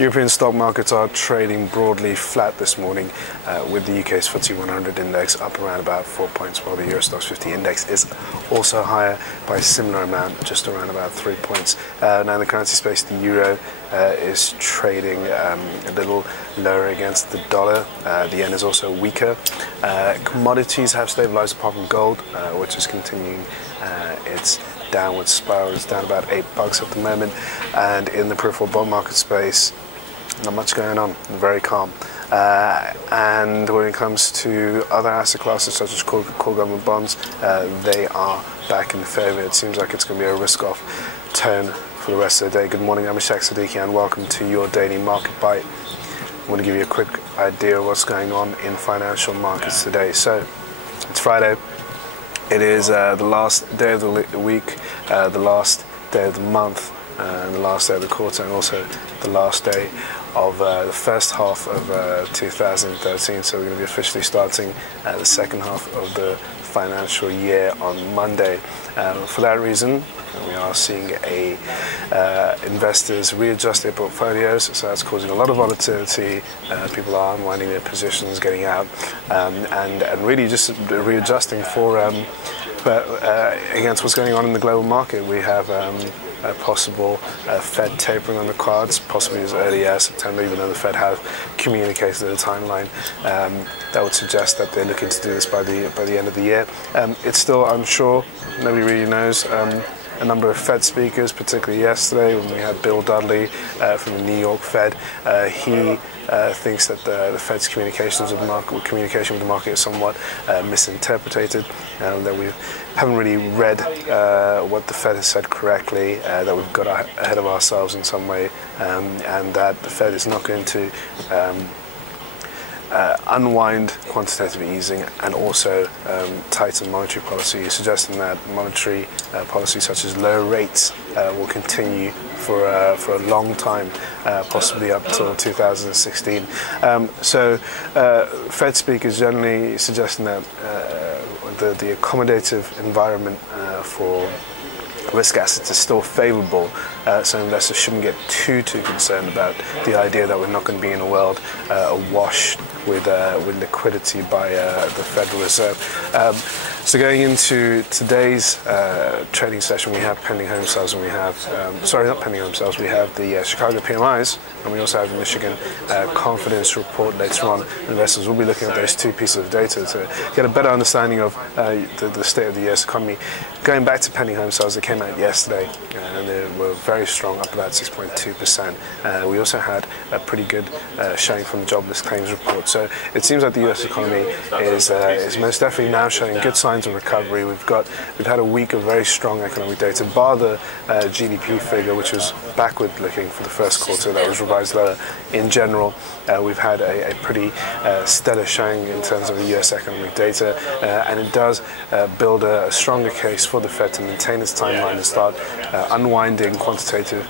European stock markets are trading broadly flat this morning, with the UK's FTSE 100 index up around about 4 points, while the Euro Stoxx 50 index is also higher by a similar amount, just around about 3 points. Now in the currency space, the euro is trading a little lower against the dollar. The yen is also weaker. Commodities have stabilized apart from gold, which is continuing its downward spiral. It's down about $8 at the moment. And in the peripheral bond market space, not much going on, very calm. And when it comes to other asset classes such as core government bonds, they are back in favour. It seems like it's going to be a risk-off tone for the rest of the day. Good morning, I'm Ishaq, Siddiqi, and welcome to your daily market bite. I want to give you a quick idea of what's going on in financial markets today. So, it's Friday. It is the last day of the week, the last day of the month, and the last day of the quarter, and also the last day of the first half of 2013. So we're going to be officially starting the second half of the financial year on Monday. For that reason, we are seeing investors readjust their portfolios, so that's causing a lot of volatility. People are unwinding their positions, getting out, and really just readjusting for against what's going on in the global market. We have a possible Fed tapering on the cards, possibly as early as September, even though the Fed have communicated a timeline that would suggest that they're looking to do this by the end of the year. It's still unsure. Nobody really knows. A number of Fed speakers, particularly yesterday when we had Bill Dudley from the New York Fed, he thinks that the Fed's communication with the market is somewhat misinterpreted, that we haven't really read what the Fed has said correctly, that we've got ahead of ourselves in some way, and that the Fed is not going to unwind quantitative easing and also tighten monetary policy, suggesting that monetary policy such as low rates will continue for a long time, possibly up till 2016. So Fed speakers generally suggesting that the accommodative environment for risk assets is still favourable, so investors shouldn't get too concerned about the idea that we're not going to be in a world awash with liquidity by the Federal Reserve. So going into today's trading session, we have pending home sales, and we have not pending home sales. We have the Chicago PMIs, and we also have the Michigan confidence report later on. Investors will be looking at those two pieces of data to get a better understanding of the state of the US economy. Going back to pending home sales, they came out yesterday, and they were very strong, up about 6.2%. We also had a pretty good showing from the jobless claims report. So it seems like the US economy is most definitely now showing good signs of recovery. We've had a week of very strong economic data, bar the GDP figure, which was backward looking for the first quarter, that was revised lower. In general, we've had a pretty stellar showing in terms of the US economic data, and it does build a stronger case for the Fed to maintain its timeline and start unwinding quantitative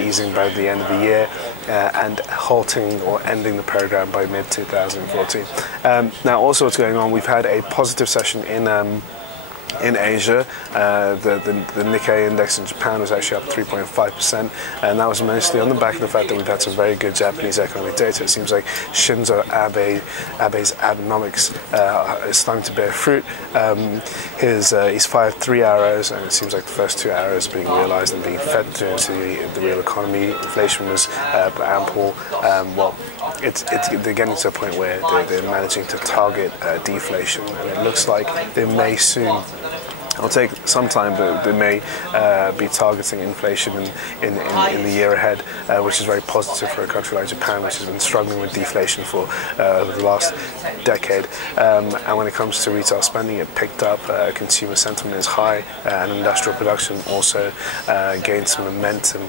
easing by the end of the year, and halting or ending the program by mid-2014. Now, also what's going on, we've had a positive session in Asia. The Nikkei index in Japan was actually up 3.5%, and that was mostly on the back of the fact that we've had some very good Japanese economic data. It seems like Shinzo Abe's Abenomics is starting to bear fruit. He's fired 3 arrows, and it seems like the first 2 arrows are being realized and being fed into the real economy. Inflation was ample. They're getting to a point where they're managing to target deflation, and it looks like they may soon. It'll take some time, but they may be targeting inflation in the year ahead, which is very positive for a country like Japan, which has been struggling with deflation for over the last decade. And when it comes to retail spending, it picked up, consumer sentiment is high, and industrial production also gained some momentum.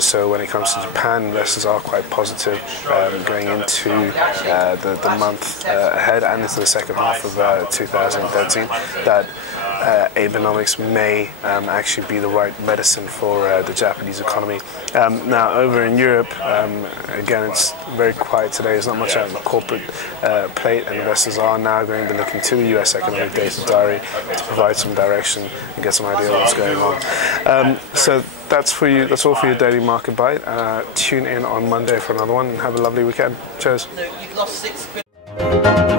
So when it comes to Japan, investors are quite positive going into the month ahead and into the second half of 2013, that Abenomics may actually be the right medicine for the Japanese economy. Now, over in Europe, again, it's very quiet today. There's not much out in the corporate plate, and investors are now going to be looking to the US economic data diary to provide some direction and get some idea of what's going on. So that's for you. That's all for your daily market bite. Tune in on Monday for another one, and have a lovely weekend. Cheers. You've lost 6 quid.